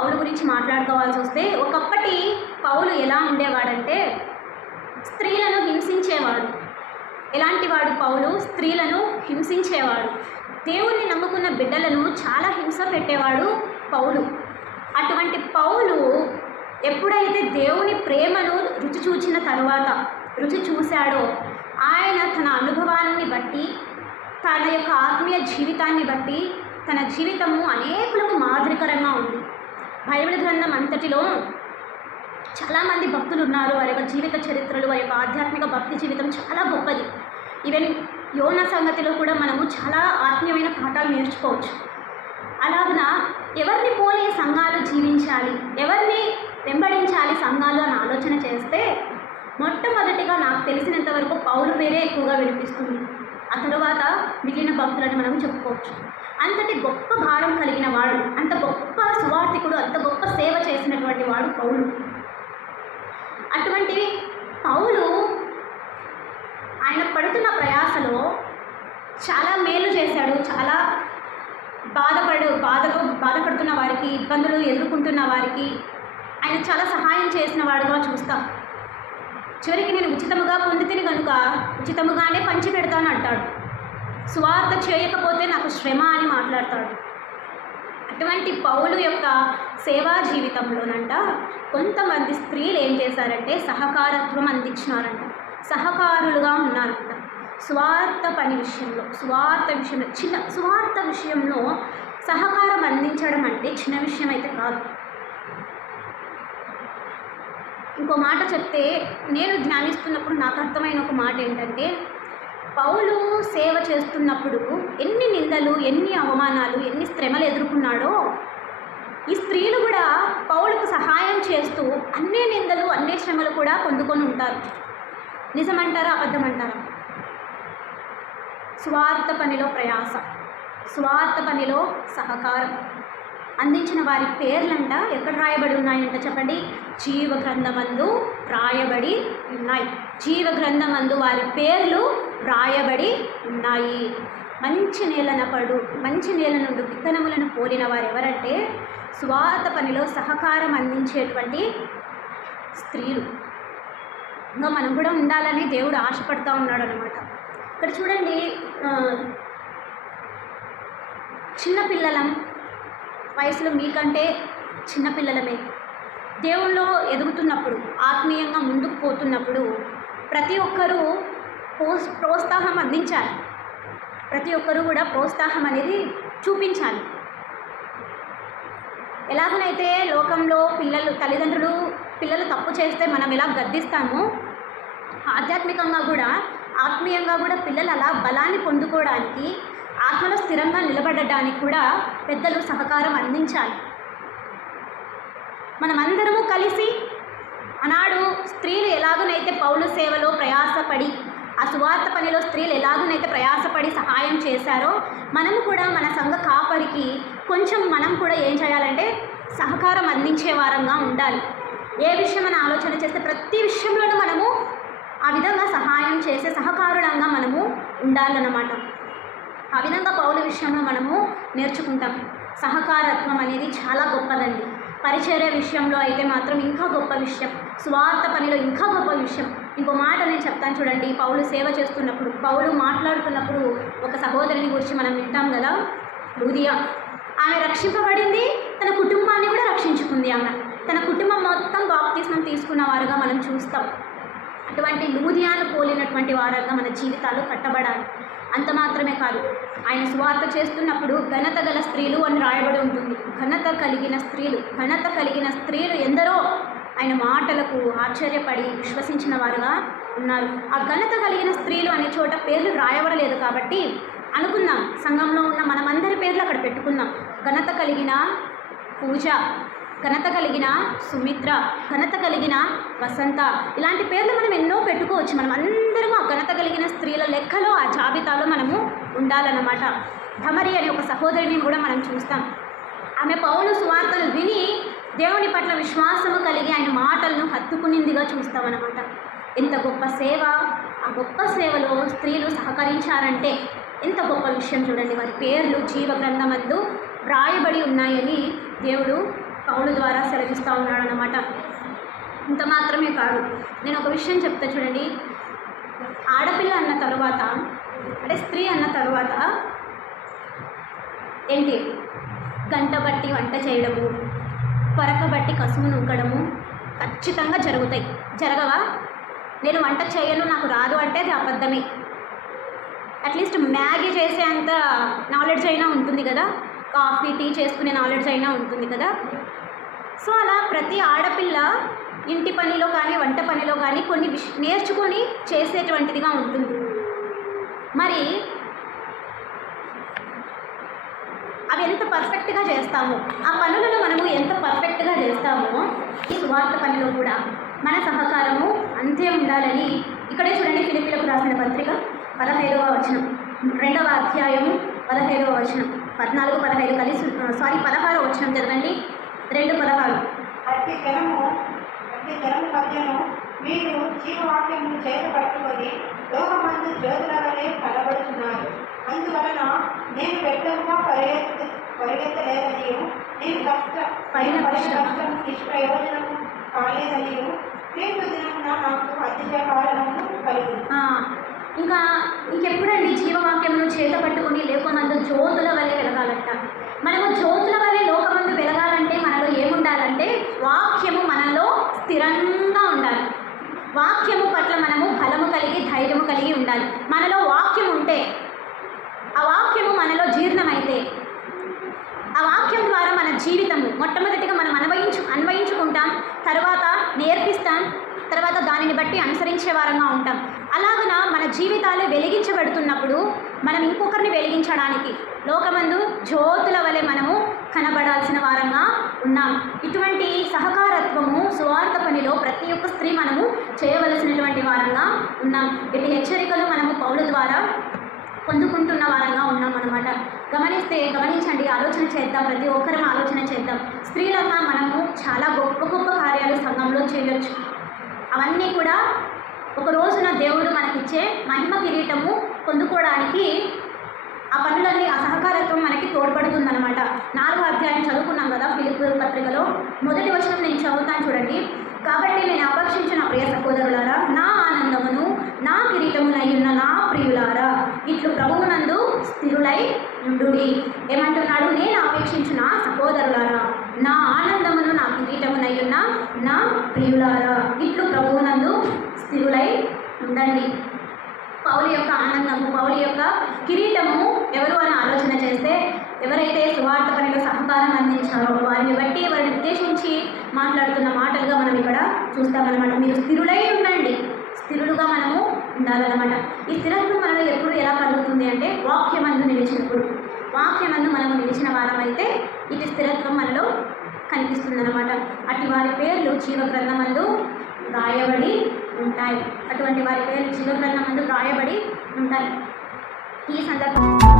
పౌలు గురించి మాట్లాడుకోవాల్సి వస్తే ఒకప్పటి పౌలు ఎలా ఉండేవాడంటే స్త్రీలను హింసించేవాడు. ఎలాంటి వాడు పౌలు? స్త్రీలను హింసించేవాడు. దేవుణ్ణి నమ్ముకున్న బిడ్డలను చాలా హింస పెట్టేవాడు పౌలు. అటువంటి పౌలు ఎప్పుడైతే దేవుని ప్రేమను రుచి చూచిన తరువాత రుచి చూశాడో ఆయన తన అనుభవాన్ని బట్టి తన యొక్క ఆత్మీయ జీవితాన్ని బట్టి తన జీవితము అనేకులకు మాదిరికరంగా ఉంది. బైబిల్ గ్రంథం అంతటిలో చాలామంది భక్తులు ఉన్నారు. వారి యొక్క జీవిత చరిత్రలు వారి యొక్క ఆధ్యాత్మిక భక్తి జీవితం చాలా గొప్పది. ఈవెన్ యోన సంగతిలో కూడా మనము చాలా ఆత్మీయమైన పాఠాలు నేర్చుకోవచ్చు. అలాగున ఎవరిని పోలి సంఘాలు జీవించాలి ఎవరిని వెంబడించాలి సంఘాలు అని ఆలోచన చేస్తే మొట్టమొదటిగా నాకు తెలిసినంత వరకు పౌరు పేరే ఎక్కువగా వినిపిస్తుంది. ఆ తరువాత మిగిలిన భక్తులని మనం చెప్పుకోవచ్చు. అంతటి గొప్ప భారం కలిగిన వాడు అంత గొప్ప సువార్థికుడు అంత గొప్ప సేవ చేసినటువంటి వాడు పౌలు. అటువంటి పౌలు ఆయన పడుతున్న ప్రయాసలో చాలా మేలు చేశాడు చాలా బాధపడు బాధతో బాధపడుతున్న వారికి ఇబ్బందులు ఎదుర్కొంటున్న వారికి ఆయన చాలా సహాయం చేసిన వాడుగా చూస్తాం. చివరికి నేను ఉచితముగా పొందితిని కనుక ఉచితముగానే పంచి పెడతాను అంటాడు. సువార్త చేయకపోతే నాకు శ్రమ అని మాట్లాడతాడు. అటువంటి పౌలు యొక్క సేవా జీవితంలోనంట కొంతమంది స్త్రీలు ఏం చేశారంటే సహకారత్వం అందించినారంట. సహకారులుగా ఉన్నారంట. స్వార్థ పని విషయంలో స్వార్థ విషయంలో చిన్న స్వార్థ విషయంలో సహకారం అందించడం అంటే చిన్న విషయం అయితే కాదు. ఇంకో మాట చెప్తే నేను ధ్యానిస్తున్నప్పుడు నాకు అర్థమైన ఒక మాట ఏంటంటే పౌలు సేవ చేస్తున్నప్పుడు ఎన్ని నిందలు ఎన్ని అవమానాలు ఎన్ని శ్రమలు ఎదుర్కొన్నాడో ఈ స్త్రీలు కూడా పౌలకు సహాయం చేస్తూ అన్ని నిందలు అన్ని శ్రమలు కూడా పొందుకొని ఉంటారు. నిజమంటారా అబద్ధమంటారా? స్వార్థ పనిలో ప్రయాస స్వార్థ పనిలో సహకారం. అందించిన వారి పేర్లంట ఎక్కడ రాయబడి ఉన్నాయంట చెప్పండి? జీవ గ్రంథమందు రాయబడి ఉన్నాయి. జీవ గ్రంథమందు వారి పేర్లు రాయబడి ఉన్నాయి. మంచి నేలన పడు మంచి నేల నుండి విత్తనములను పోలిన వారు ఎవరంటే స్వాత పనిలో సహకారం అందించేటువంటి స్త్రీలు. ఇంకా మనం కూడా ఉండాలని దేవుడు ఆశపడుతూ ఉన్నాడు అనమాట ఇక్కడ చూడండి చిన్నపిల్లలం వయసులో మీకంటే చిన్నపిల్లలమే దేవుల్లో ఎదుగుతున్నప్పుడు ఆత్మీయంగా ముందుకు పోతున్నప్పుడు ప్రతి ఒక్కరూ ప్రోస్ ప్రోత్సాహం అందించాలి. ప్రతి ఒక్కరూ కూడా ప్రోత్సాహం అనేది చూపించాలి. ఎలాగనైతే లోకంలో పిల్లలు తల్లిదండ్రులు పిల్లలు తప్పు చేస్తే మనం ఎలా గద్దిస్తామో ఆధ్యాత్మికంగా కూడా ఆత్మీయంగా కూడా పిల్లలు అలా బలాన్ని పొందుకోవడానికి ఆత్మలో స్థిరంగా నిలబడడానికి కూడా పెద్దలు సహకారం అందించాలి. మనమందరము కలిసి ఆనాడు స్త్రీలు ఎలాగనైతే పౌలు సేవలో ప్రయాసపడి ఆ సువార్త పనిలో స్త్రీలు ఎలాగనైతే ప్రయాసపడి సహాయం చేశారో మనము కూడా మన సంఘ కాపరికి కొంచెం మనం కూడా ఏం చేయాలంటే సహకారం అందించే వారంగా ఉండాలి. ఏ విషయం అని ఆలోచన చేస్తే ప్రతి విషయంలోనూ మనము ఆ విధంగా సహాయం చేసే సహకారులంగా మనము ఉండాలన్నమాట. ఆ విధంగా పౌల విషయంలో మనము నేర్చుకుంటాం. సహకారత్వం అనేది చాలా గొప్పదండి. పరిచర్య విషయంలో అయితే మాత్రం ఇంకా గొప్ప విషయం. స్వార్థ పనిలో ఇంకా గొప్ప విషయం. ఇంకో మాట నేను చెప్తాను చూడండి. పౌలు సేవ చేస్తున్నప్పుడు పౌలు మాట్లాడుతున్నప్పుడు ఒక సహోదరిని గురించి మనం వింటాం కదా? లూదియా. ఆమె రక్షింపబడింది. తన కుటుంబాన్ని కూడా రక్షించుకుంది ఆమె. తన కుటుంబం మొత్తం బాప్తీసం తీసుకున్న వారుగా మనం చూస్తాం. అటువంటి లూదియాను పోలినటువంటి వారంగా మన జీవితాలు కట్టబడాలి. అంత మాత్రమే కాదు. ఆయన స్వార్థ చేస్తున్నప్పుడు ఘనత గల స్త్రీలు అని రాయబడి ఉంటుంది. ఘనత కలిగిన స్త్రీలు ఘనత కలిగిన స్త్రీలు ఎందరో? ఆయన మాటలకు ఆశ్చర్యపడి విశ్వసించిన వారుగా ఉన్నారు. ఆ ఘనత కలిగిన స్త్రీలు అనే చోట పేర్లు రాయబడలేదు కాబట్టి అనుకుందాం. సంఘంలో ఉన్న మనమందరి పేర్లు అక్కడ పెట్టుకుందాం. ఘనత కలిగిన పూజ ఘనత కలిగిన సుమిత్ర ఘనత కలిగిన వసంత. ఇలాంటి పేర్లు మనం ఎన్నో పెట్టుకోవచ్చు. మనం అందరము ఆ ఘనత కలిగిన స్త్రీల లెక్కలో ఆ జాబితాలో మనము ఉండాలన్నమాట. ధమరి అనే ఒక సహోదరిని కూడా మనం చూస్తాం. ఆమె పౌలు సువార్తలు విని దేవుని పట్ల విశ్వాసము కలిగి ఆయన మాటలను హత్తుకునిందిగా చూస్తామన్నమాట. ఎంత గొప్ప సేవ ఆ గొప్ప సేవలో స్త్రీలు సహకరించారంటే ఎంత గొప్ప విషయం చూడండి. వారి పేర్లు జీవ గ్రంథమందు వ్రాయబడి ఉన్నాయని దేవుడు పౌలు ద్వారా సెలవిస్తూ ఉన్నాడు ఇంత మాత్రమే కాదు. నేను ఒక విషయం చెప్తా చూడండి. ఆడపిల్ల అన్న తరువాత అంటే స్త్రీ అన్న తరువాత ఏంటి? గంట బట్టి వంట చేయడము పొరక బట్టి కసువు నూకడము ఖచ్చితంగా జరుగుతాయి. జరగవా? నేను వంట చేయను నాకు రాదు అంటే అది అబద్ధమే. అట్లీస్ట్ మ్యాగీ చేసే అంత నాలెడ్జ్ అయినా ఉంటుంది కదా? కాఫీ టీ చేసుకునే నాలెడ్జ్ అయినా ఉంటుంది కదా? సో అలా ప్రతి ఆడపిల్ల ఇంటి పనిలో కానీ వంట పనిలో కానీ కొన్ని విష్ నేర్చుకొని చేసేటువంటిదిగా ఉంటుంది. మరి అవి ఎంత పర్ఫెక్ట్గా చేస్తామో ఆ పనులను మనము ఎంత పర్ఫెక్ట్గా చేస్తామో ఈ సువార్త పనిలో కూడా మన సహకారము అంతే ఉండాలని ఇక్కడే చూడండి ఫిలిపిలకు రాసిన పత్రిక పదహైదవ వచనం. రెండవ అధ్యాయము పదహైదవ వచనం. పద్నాలుగు పదహైదు కలిసి సారీ పదహారవ వచనం చదవండి. రెండు పదహారు అట్టి జనము అట్టి జనము మధ్యను మీరు జీవవాక్యము చేత పట్టుకొని లోకమందు జ్యోతుల వలె కనబడుతున్నారు అందువలన నేను వ్యక్తంగా పరిగెత్త పరిగెత్తలేదని నేను కష్ట పడిన కష్టం. నిష్ప్రయోజనము కాలేదని తీర్పు దినమున నాకు అతిశయకారణము కలుగును ఆ, ఇంకా ఇంకెప్పుడండి జీవవాక్యమును చేత పట్టుకుని లేకొనందు జ్యోతుల వలె వెలగాలంట. మనము జ్యోతుల వలె లోకమందు వెలగాలంటే మనలో ఏముండాలంటే వాక్యము మనలో స్థిరంగా ఉండాలి వాక్యము పట్ల మనము బలము కలిగి ధైర్యము కలిగి ఉండాలి. మనలో వాక్యం ఉంటే ఆ వాక్యము మనలో జీర్ణమైతే ఆ వాక్యం ద్వారా మన జీవితము మొట్టమొదటిగా మనం అన్వయించు అన్వయించుకుంటాం. తర్వాత నేర్పిస్తాం. తర్వాత దానిని బట్టి అనుసరించే వారంగా ఉంటాం. అలాగన మన జీవితాలు వెలిగించబడుతున్నప్పుడు మనం ఇంకొకరిని వెలిగించడానికి లోకమందు జ్యోతుల కనబడాల్సిన వారంగా ఉన్నాం. ఇటువంటి సహకారత్వము సువార్త పనిలో ప్రతి ఒక్క స్త్రీ మనము చేయవలసినటువంటి వారంగా ఉన్నాం. ఇటు హెచ్చరికలు మనము పౌల ద్వారా పొందుకుంటున్న వారంగా ఉన్నాం అనమాట గమనిస్తే గమనించండి ఆలోచన చేద్దాం ప్రతి ఒక్కరం ఆలోచన చేద్దాం. స్త్రీలన్నా మనము చాలా గొప్ప గొప్ప కార్యాలు సంఘంలో చేయొచ్చు. అవన్నీ కూడా ఒక రోజున దేవుడు మనకిచ్చే మహిమ కిరీటము పొందుకోవడానికి ఆ పనులన్నీ ఆ సహకారత్వం మనకి తోడ్పడుతుందన్నమాట. నాలుగో అధ్యాయం చదువుకున్నాం కదా ఫిలిప్ పత్రికలో. మొదటి వచనం నేను చదువుతాను చూడండి. కాబట్టి నేను అపేక్షించిన ప్రియ సహోదరులారా నా ఆనందమును నా కిరీటమునై ఉన్న నా ప్రియులారా ఇట్లు ప్రభువునందు స్థిరులై ఉండుడి. ఏమంటున్నాడు? నేను అపేక్షించిన సహోదరులారా నా ఆనందమును నా కిరీటమునై ఉన్న నా ప్రియులారా ఇట్లు ప్రభువునందు స్థిరులై ఉండండి. పౌలి యొక్క ఆనందము పౌలి యొక్క కిరీటము ఎవరు అని ఆలోచన చేస్తే ఎవరైతే సువార్త పనిలో సహకారం అందించారో వారిని బట్టి వారిని ఉద్దేశించి మాట్లాడుతున్న మాటలుగా మనం ఇక్కడ చూస్తామన్నమాట. మీరు స్థిరులై ఉండండి. స్థిరులుగా మనము ఉండాలన్నమాట. ఈ స్థిరత్వం మనలో ఎప్పుడు ఎలా కలుగుతుంది అంటే వాక్యమందు నిలిచినప్పుడు. వాక్యమందు మనము నిలిచిన వారమైతే ఇటు స్థిరత్వం మనలో కనిపిస్తుందన్నమాట. అటు వారి పేర్లు జీవ గ్రంథమందు ఉంటాయి. అటువంటి వారి పేర్లు జీవ గ్రంథమందు రాయబడి ఉంటాయి. ఈ సందర్భంలో